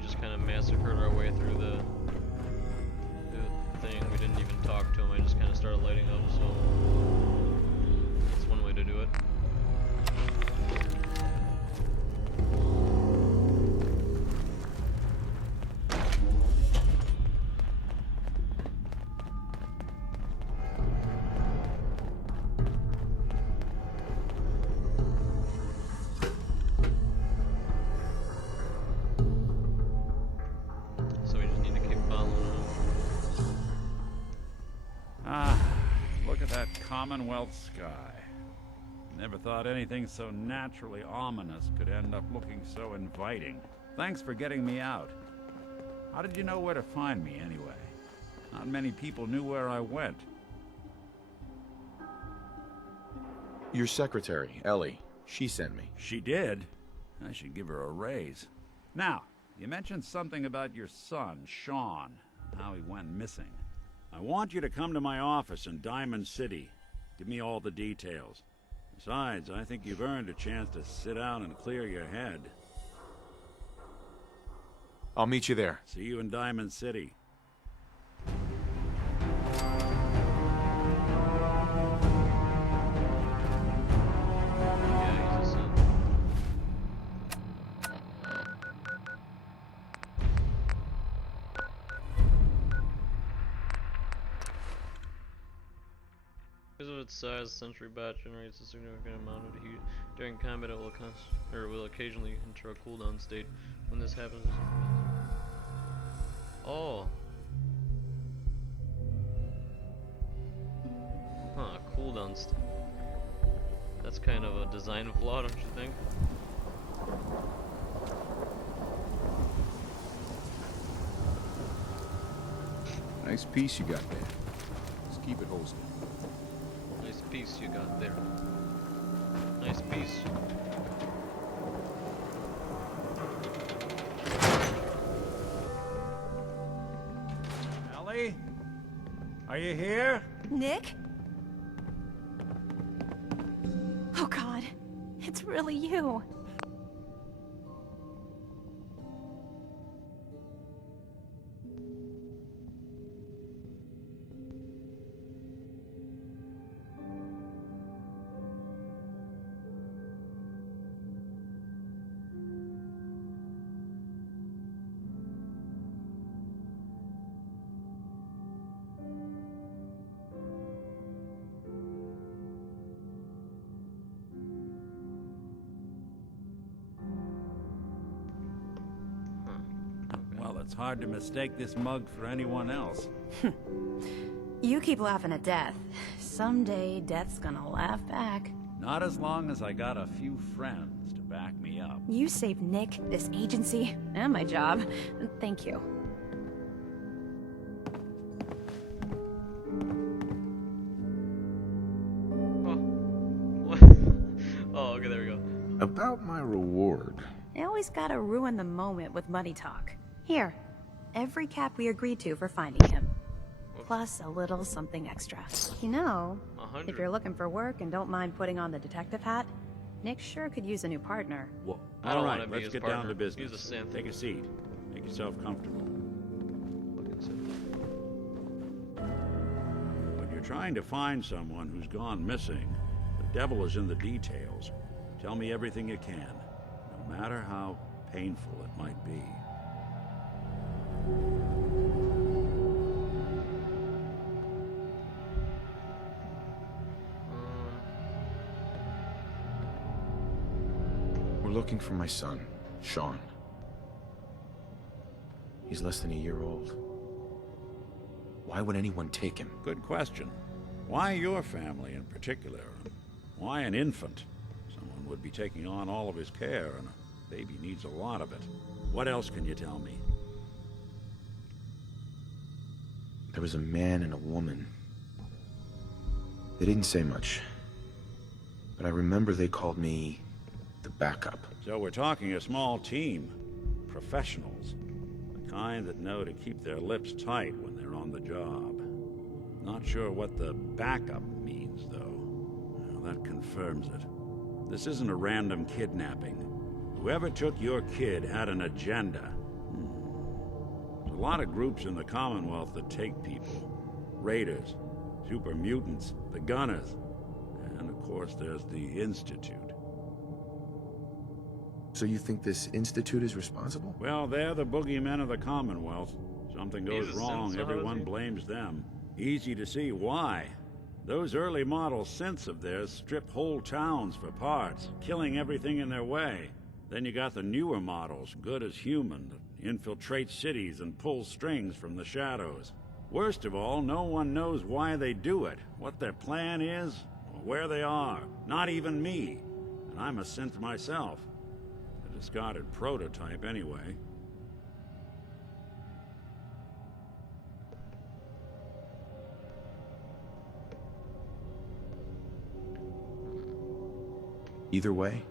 we just kind of massacred our way through the thing. We didn't even talk to him. I just kind of started lighting up, so that's one way to do it. Commonwealth sky. Never thought anything so naturally ominous could end up looking so inviting. Thanks for getting me out. How did you know where to find me anyway? Not many people knew where I went. Your secretary, Ellie, she sent me. She did? I should give her a raise. Now, you mentioned something about your son, Sean, and how he went missing. I want you to come to my office in Diamond City. Give me all the details. Besides, I think you've earned a chance to sit down and clear your head. I'll meet you there. See you in Diamond City. Because of its size, the Sentry Bat generates a significant amount of heat. During combat, it will occasionally enter a cooldown state. When this happens, oh, huh, cooldown state. That's kind of a design flaw, don't you think? Nice piece you got there. Let's keep it holstered. Nice piece you got there. Nice piece. Ellie? Are you here? Nick? Oh God, it's really you. Well, it's hard to mistake this mug for anyone else. You keep laughing at death. Someday, death's gonna laugh back. Not as long as I got a few friends to back me up. You saved Nick, this agency, and my job. Thank you. Oh. What? Oh, okay, there we go. About my reward. I always gotta ruin the moment with money talk. Here, every cap we agreed to for finding him. Plus a little something extra. You know, 100. if you're looking for work and don't mind putting on the detective hat, Nick sure could use a new partner. Well, I don't all wanna right, be let's his get partner. down to business. He's a synth. Take a seat. Make yourself comfortable. When you're trying to find someone who's gone missing, the devil is in the details. Tell me everything you can, no matter how painful it might be. We're looking for my son, Sean. He's less than a year old. Why would anyone take him? Good question. Why your family in particular? Why an infant? Someone would be taking on all of his care, and a baby needs a lot of it. What else can you tell me? There was a man and a woman. They didn't say much, but I remember they called me the backup. So we're talking a small team. Professionals. The kind that know to keep their lips tight when they're on the job. Not sure what the backup means, though. Well, that confirms it. This isn't a random kidnapping. Whoever took your kid had an agenda. a lot of groups in the Commonwealth that take people. Raiders, super mutants, the Gunners, and of course there's the Institute. So you think this Institute is responsible? Well, they're the boogeymen of the Commonwealth. Something goes Jesus, wrong, so how does everyone he- blames them. Easy to see why. Those early model synths of theirs strip whole towns for parts, killing everything in their way. Then you got the newer models, good as human, that infiltrate cities and pull strings from the shadows. Worst of all, no one knows why they do it, what their plan is, or where they are. Not even me. And I'm a synth myself. A discarded prototype, anyway. Either way,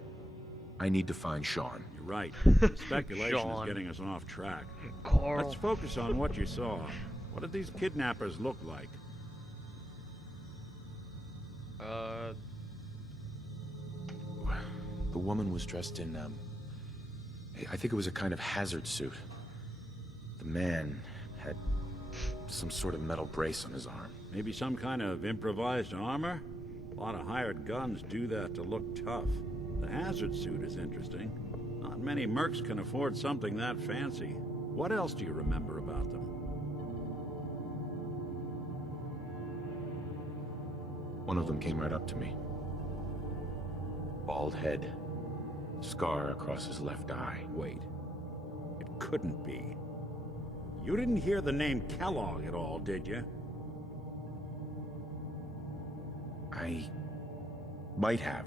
I need to find Sean. You're right. The speculation is Sean. getting us off track. Carl. Let's focus on what you saw. What did these kidnappers look like? The woman was dressed in, I think it was a kind of hazard suit. The man had some sort of metal brace on his arm. Maybe some kind of improvised armor? A lot of hired guns do that to look tough. The hazard suit is interesting. Not many mercs can afford something that fancy. What else do you remember about them? One of them came right up to me. Bald head. Scar across his left eye. Wait. It couldn't be. You didn't hear the name Kellogg at all, did you? I might have.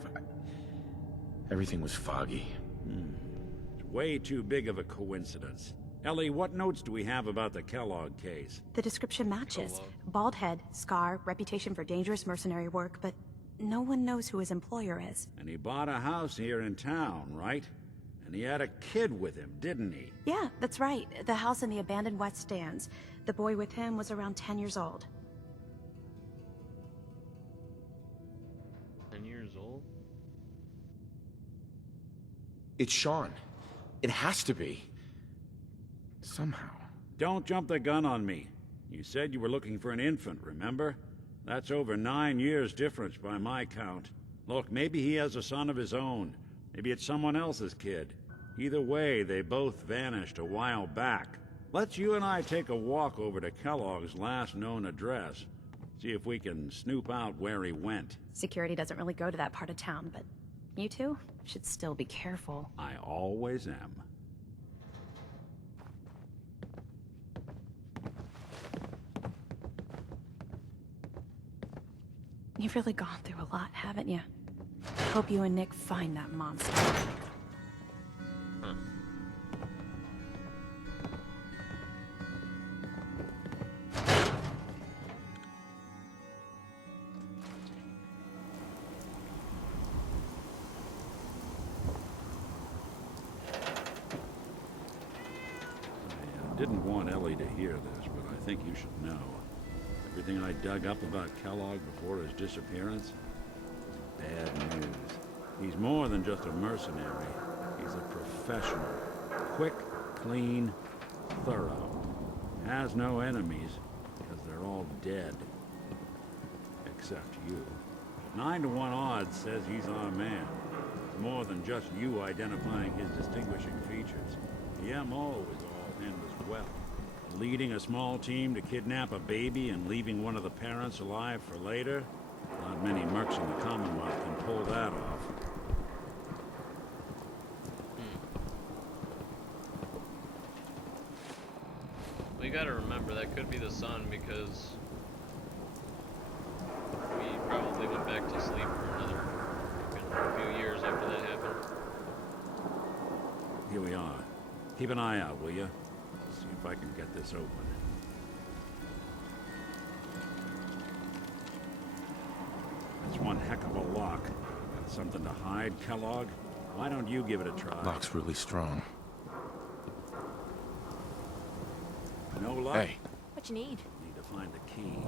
Everything was foggy. It's way too big of a coincidence. Ellie, what notes do we have about the Kellogg case? The description matches. Hello. Bald head, scar, reputation for dangerous mercenary work, but no one knows who his employer is. And he bought a house here in town, right? And he had a kid with him, didn't he? Yeah, that's right. The house in the abandoned West Stands. The boy with him was around 10 years old. 10 years old? It's Sean. It has to be. Somehow. Don't jump the gun on me. You said you were looking for an infant, remember? That's over 9 years difference by my count. Look, maybe he has a son of his own. Maybe it's someone else's kid. Either way, they both vanished a while back. Let's you and I take a walk over to Kellogg's last known address. See if we can snoop out where he went. Security doesn't really go to that part of town, but you two should still be careful. I always am. You've really gone through a lot, haven't you? I hope you and Nick find that monster. Huh. I didn't want Ellie to hear this, but I think you should know. Everything I dug up about Kellogg before his disappearance was bad news. He's more than just a mercenary. He's a professional. Quick, clean, thorough. Has no enemies, because they're all dead. Except you. 9 to 1 odds says he's our man. It's more than just you identifying his distinguishing features. The MO is all in as well. Leading a small team to kidnap a baby and leaving one of the parents alive for later? Not many mercs in the Commonwealth can pull that off. Well, you gotta remember, that could be the son because we probably went back to sleep for another few years after that happened. Here we are. Keep an eye out, will you? See if I can get this open. That's one heck of a lock. Got something to hide, Kellogg? Why don't you give it a try? Lock's really strong. No luck? Hey, What you need? Need to find the key.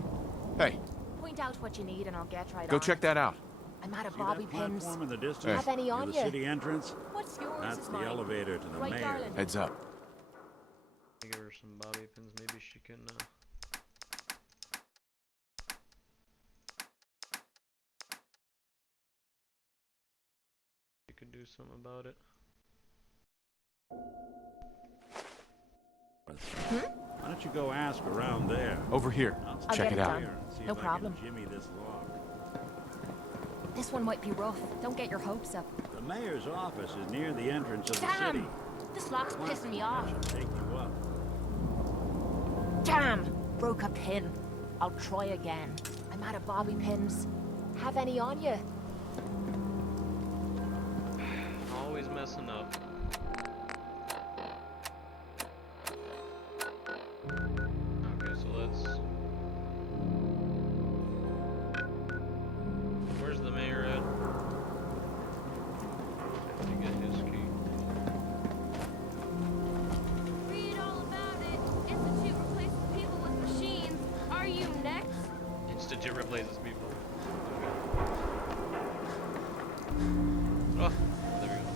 hey, Point out what you need and I'll get right go on. check that out. I'm out of See bobby that pins. platform in the distance? Have any Near on the you? city entrance? What's yours That's is the mine. elevator to the Right, mayor. darling? Heads up. Give her some bobby pins. you can do something about it. Why don't you go ask around there? Over here. I'll Check get it it out. done. Here and see No if I can problem. jimmy this lock. This one might be rough. Don't get your hopes up. The mayor's office is near the entrance of the Damn! city. This lock's pissing me off. Should take you up. Damn! Broke a pin. I'll try again. I'm out of bobby pins. Have any on you? Always messing up. Okay, so let's... Where's the mayor at? Let me get his key. Read all about it. Institute replaces people with machines. Are you next? Institute replaces people. Oh, there we go.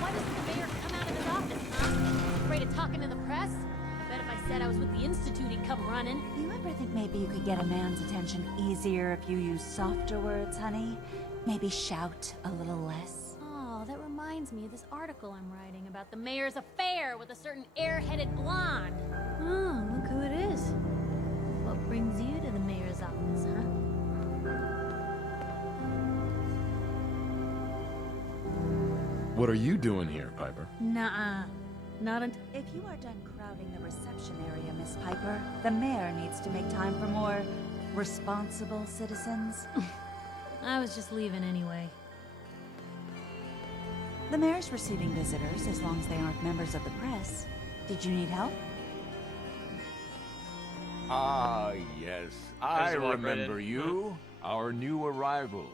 Why doesn't the mayor come out of his office, huh? Afraid of talking to the press? I bet if I said I was with the Institute, he'd come running. You ever think maybe you could get a man's attention easier if you use softer words, honey? Maybe shout a little less? Oh, that reminds me of this article I'm writing about the mayor's affair with a certain air-headed blonde. Oh, look who it is. What brings you to the mayor's office, huh? What are you doing here, Piper? Nuh-uh. Not until... If you are done crowding the reception area, Miss Piper, the mayor needs to make time for more responsible citizens. I was just leaving anyway. The mayor's receiving visitors as long as they aren't members of the press. Did you need help? Ah, yes. I There's a walk right remember in. you. Our new arrival.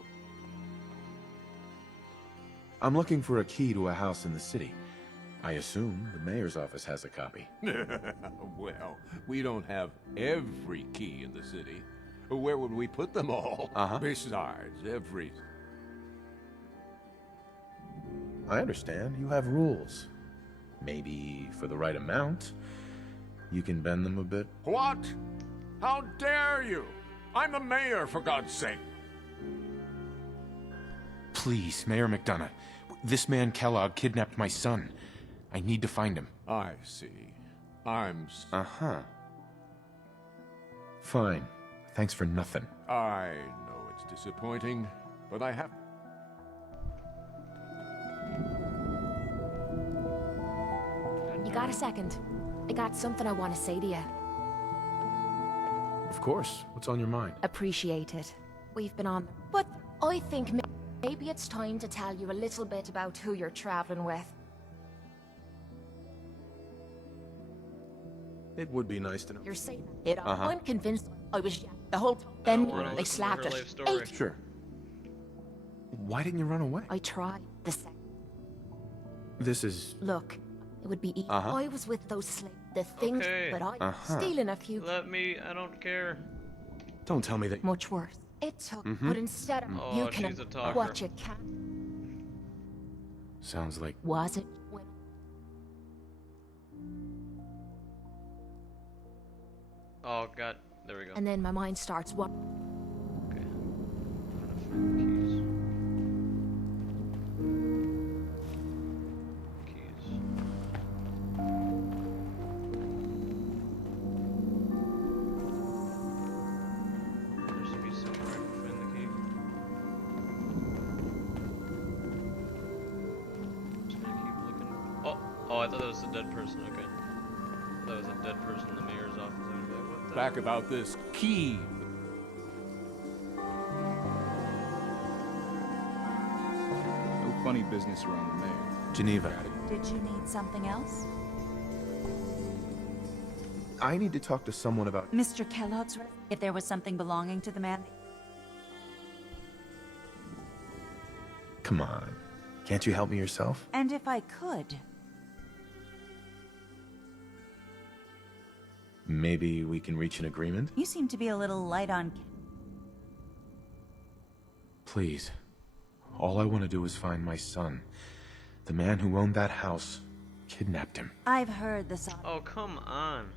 I'm looking for a key to a house in the city. I assume the mayor's office has a copy. Well, we don't have every key in the city. Where would we put them all? Uh-huh. Besides, every... I understand. You have rules. Maybe for the right amount, you can bend them a bit. What? How dare you? I'm the mayor, for God's sake. Please, Mayor McDonough. This man Kellogg kidnapped my son. I need to find him. I see. Uh-huh. Fine. Thanks for nothing. I know it's disappointing, but I have... You got a second? I got something I want to say to you. Of course. What's on your mind? Appreciate it. We've been on... But I think maybe it's time to tell you a little bit about who you're traveling with. It would be nice to know. You're saying it. Uh-huh. I'm convinced I was the whole... Then Right. they slapped Her it. life story. Sure. Why didn't you run away? I tried. This is... Look, it would be easy. Uh-huh. I was with those slaves. The things Okay. that I... Uh-huh. Stealing a few... Let me, I don't care. Don't tell me that... Much worse. It took, Mhm. but instead of Oh, you can she's a talker. what you can. Sounds like... Was it? When Oh, God. There we go. and then my mind starts what? Okay. I'm gonna find the keys. Keys. There should be somewhere I can find the key. Just gonna keep looking. Oh, I thought that was a dead person. Okay. That was a dead person in the mayor's office. I was like, what the? Back about this key. No funny business around the mayor. Geneva. Did you need something else? I need to talk to someone about... Mr. Kellogg's... If there was something belonging to the man... Come on. Can't you help me yourself? And if I could, Maybe we can reach an agreement? You seem to be a little light on... Please. All I want to do is find my son. The man who owned that house kidnapped him. I've heard the song. Oh, come on.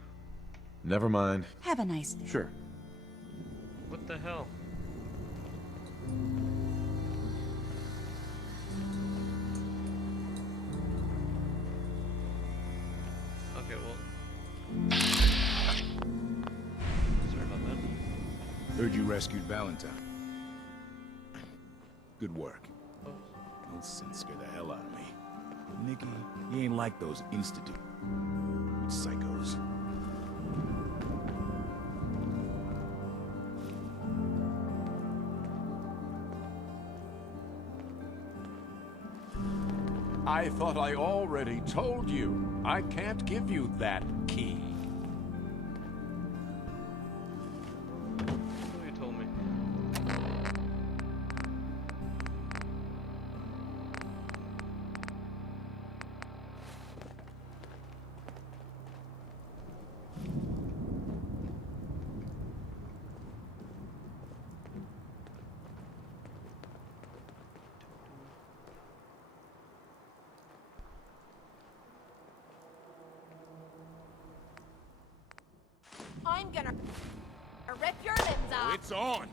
Never mind. Have a nice day. Sure. What the hell? Okay, well. Sorry about that. Heard you rescued Valentine. Good work. Old sin scared the hell out of me. Nikki, he ain't like those Institute psychos. I thought I already told you. I can't give you that key. Oh, you told me. I'm gonna rip your limbs off. It's on!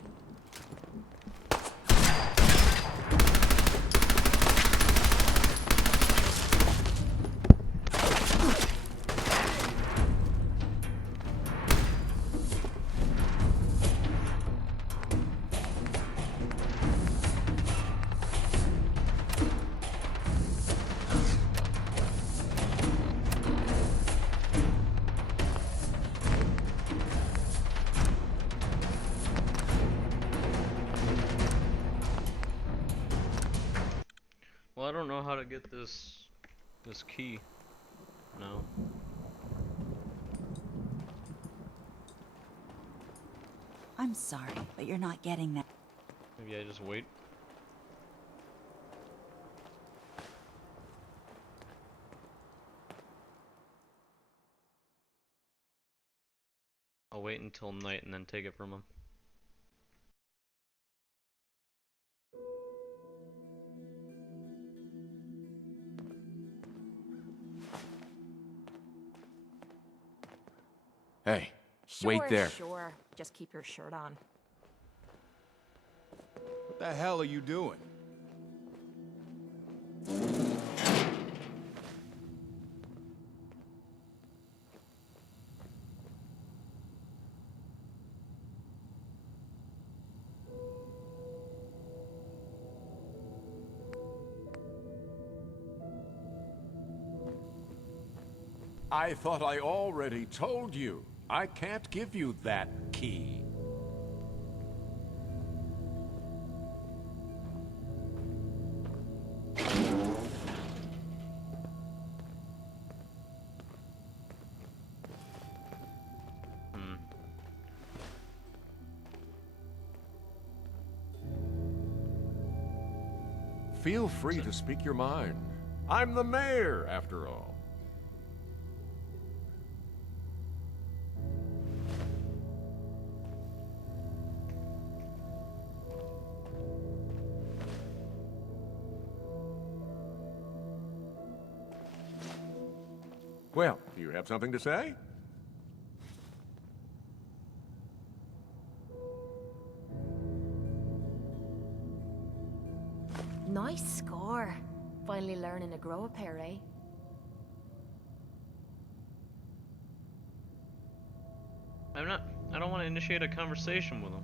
Well, I don't know how to get this key. No. I'm sorry, but you're not getting that. Maybe I just wait. I'll wait until night and then take it from him. Hey, Sure, wait there. Sure. Just keep your shirt on. What the hell are you doing? I thought I already told you. I can't give you that key. Feel free to speak your mind. I'm the mayor, after all. Well, do you have something to say? Nice score. Finally learning to grow a pair, eh? I don't want to initiate a conversation with him.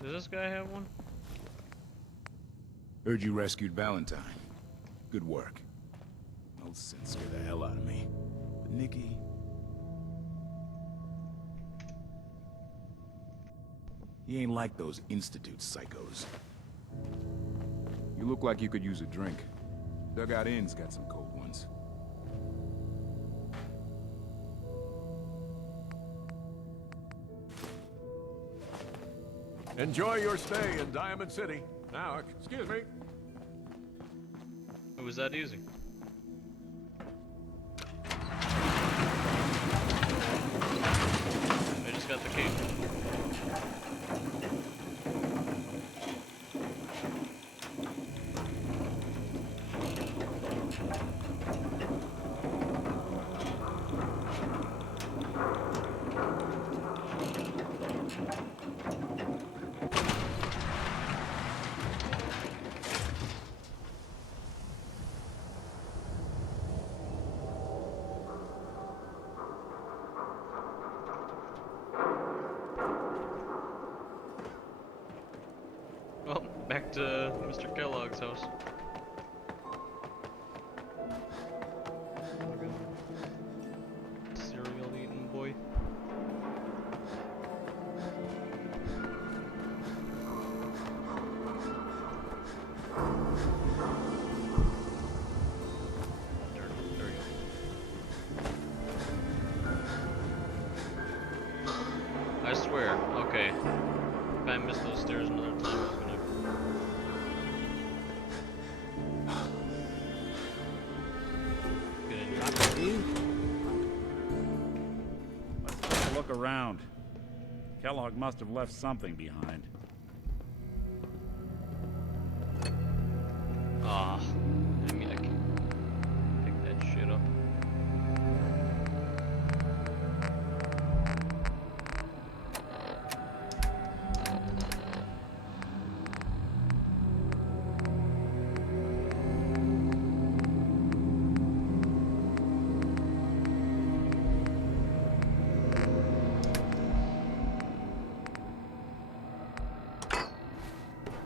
Does this guy have one? Heard you rescued Valentine. Good work. Old sin scared the hell out of me. But Nikki... he ain't like those Institute psychos. You look like you could use a drink. Dugout Inn's got some cold ones. Enjoy your stay in Diamond City. Now, excuse me. It was that easy. at Mr. Kellogg's house. Cereal eating boy. There we go. I swear, okay. If I missed those stairs another time, I was gonna. Get in here. Let's take a look around. Kellogg must have left something behind. Ah, I mean, I can pick that shit up.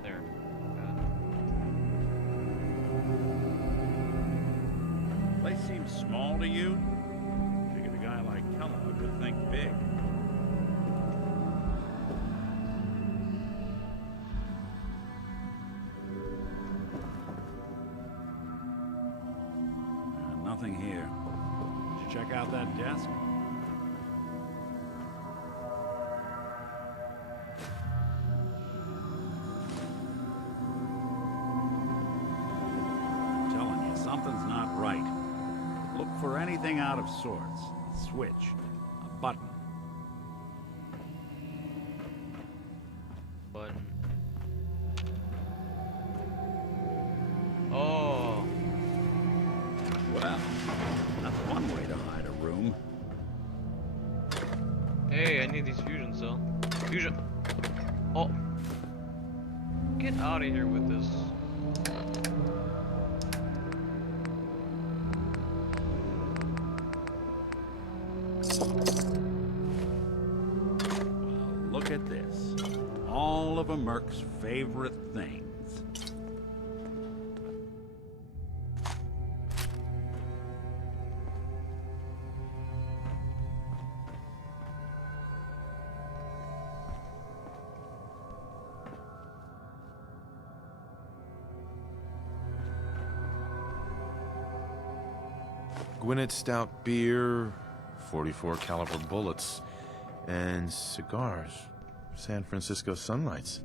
There. Got it. Place seems small to you? Figured a guy like Kellogg would think big. Nothing here. Did you check out that desk? I'm telling you, something's not right. Look for anything out of sorts. A switch, a button. Button. Oh. Well, that's one way to hide a room. Hey, I need these fusion cell. Fusion. Oh. Get out of here with this. Well, look at this. All of a Merc's favorite things. Gwinnett Stout beer, 44 caliber bullets, and cigars. San Francisco Sunlights.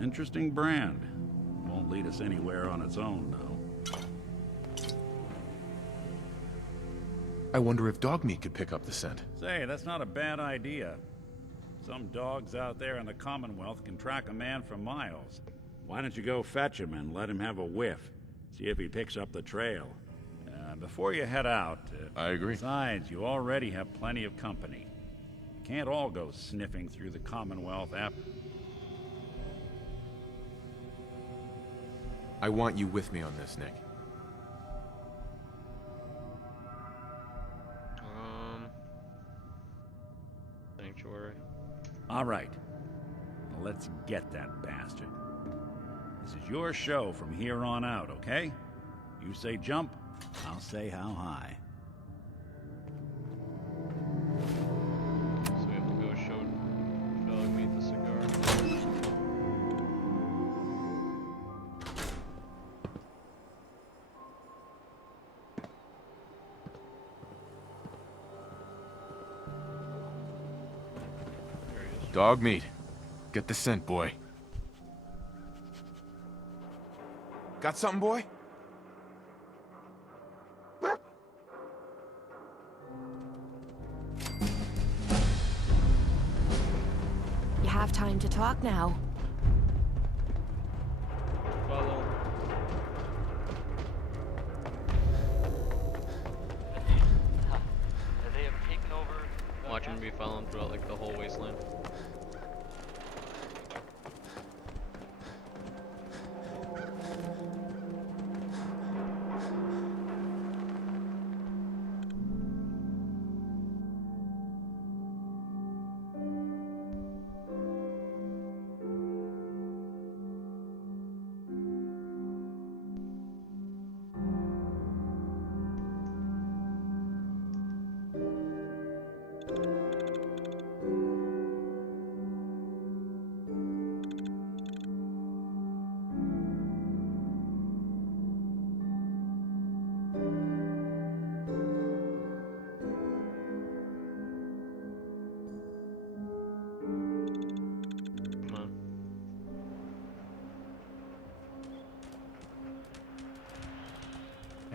Interesting brand. Won't lead us anywhere on its own, though. I wonder if dog meat could pick up the scent. Say, that's not a bad idea. Some dogs out there in the Commonwealth can track a man for miles. Why don't you go fetch him and let him have a whiff? See if he picks up the trail. Before you head out... I agree. Besides, you already have plenty of company. You can't all go sniffing through the Commonwealth after... I want you with me on this, Nick. Sanctuary. All right. Now let's get that bastard. This is your show from here on out, okay? You say jump, I'll say how high. So we have to go show dog meat the cigar. There he is. Dog meat. Get the scent, boy. Got something, boy? You have time to talk now. Follow. They have taken over. Watch him be following throughout like the whole wasteland.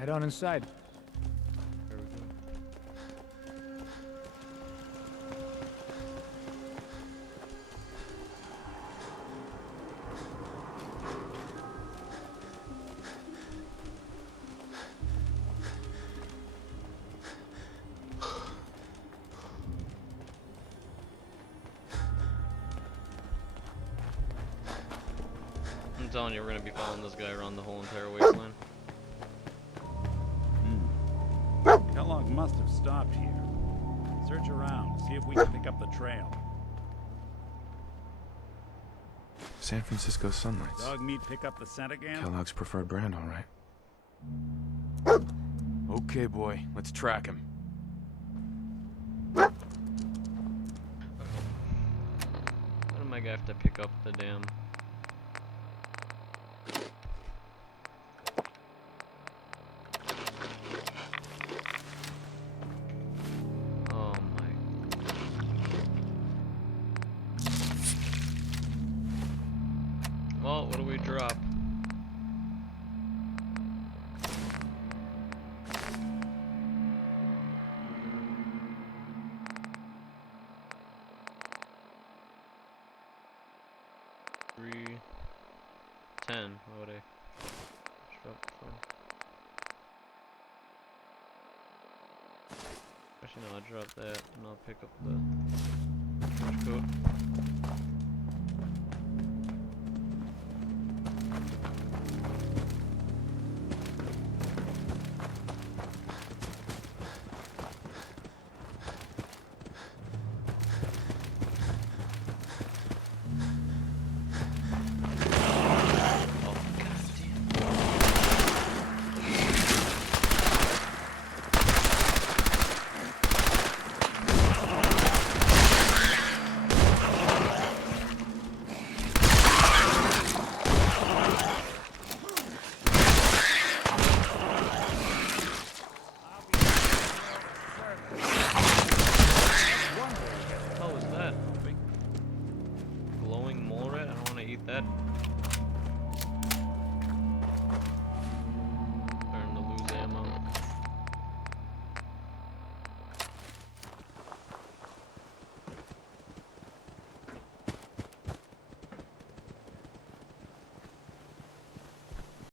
Head on inside. There we go. I'm telling you, we're gonna be following this guy around the whole entire wasteland. Kellogg must have stopped here. Search around, see if we can pick up the trail. San Francisco Sunlights. Dog meat pick up the scent again? Kellogg's preferred brand, all right. Okay, boy. Let's track him. Why did my guy have to pick up the damn... Oh my... Well, what do we drop? Three, 10. What would I drop from? Actually, no, I'll drop that and I'll pick up the trench coat.